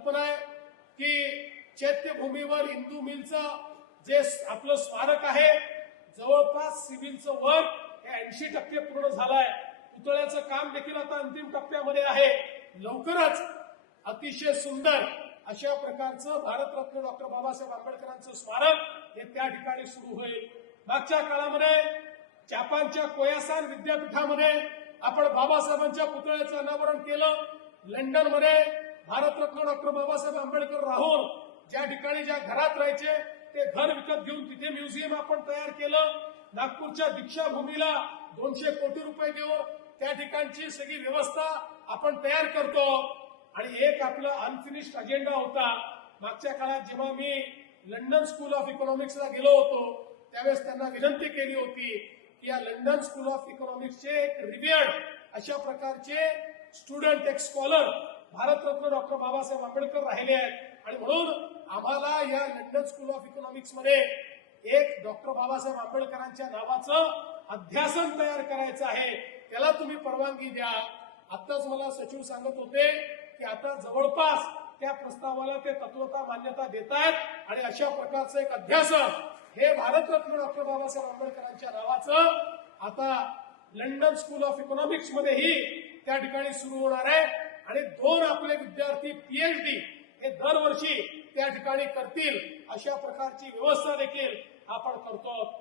कल्पना आहे की चैत्यभूमीवर इंदू मिलचं जे आपलं स्मारक आहे जवळपास सिव्हिलचं वर्क हे 80% पूर्ण झालंय. पुतळ्याचं काम देखील आता अंतिम टप्प्यामध्ये आहे. लवकरच अतिशय सुंदर अशा प्रकारचं भारतरत्न डॉक्टर बाबासाहेब आंबेडकरांचं स्मारक हे त्या ठिकाणी सुरू होईल. मागच्या काळामध्ये जपानच्या कोयासान विद्यापीठामध्ये आपण बाबासाहेबांच्या पुतळ्याचं अनावरण केलं. लंडनमध्ये भारतरत्न डॉक्टर बाबासाहेब आंबेडकर राहून ज्या ठिकाणी ज्या घरात राहायचे ते घर विकत घेऊन तिथे म्युझियम आपण तयार केलं. नागपूरच्या दीक्षाभूमीला 200 कोटी रुपये देऊन त्या ठिकाणची सगळी व्यवस्था आपण तयार करतो. आणि एक आपला अनफिनिश्ड अजेंडा होता. मागच्या काळात जेव्हा मी लंडन स्कूल ऑफ इकॉनॉमिक्सला गेलो होतो त्यावेळेस त्यांना विनंती केली होती की या लंडन स्कूल ऑफ इकॉनॉमिक्सचे एक रिव्हियर्ड अशा प्रकारचे स्टुडंट एक स्कॉलर भारतरत्न डॉक्टर बाबासाहेब आंबेडकर राहिले आहेत. आणि म्हणून आम्हाला या लंडन स्कूल ऑफ इकॉनॉमिक्स मध्ये एक डॉक्टर बाबासाहेब आंबेडकरांच्या नावाचं अध्यासन तयार करायचं आहे. त्याला तुम्ही परवानगी द्या. आताच मला सचिव सांगत होते की आता जवळपास त्या प्रस्तावाला ते तत्वता मान्यता देत आहेत आणि अशा प्रकारचं एक अध्यासन हे भारतरत्न डॉक्टर बाबासाहेब आंबेडकरांच्या नावाचं आता लंडन स्कूल ऑफ इकॉनॉमिक्स मध्येही त्या ठिकाणी सुरू होणार आहे. आणि 2 आपले विद्यार्थी पीएचडी हे दरवर्षी त्या ठिकाणी करतील अशा प्रकारची व्यवस्था देखील आपण करतो.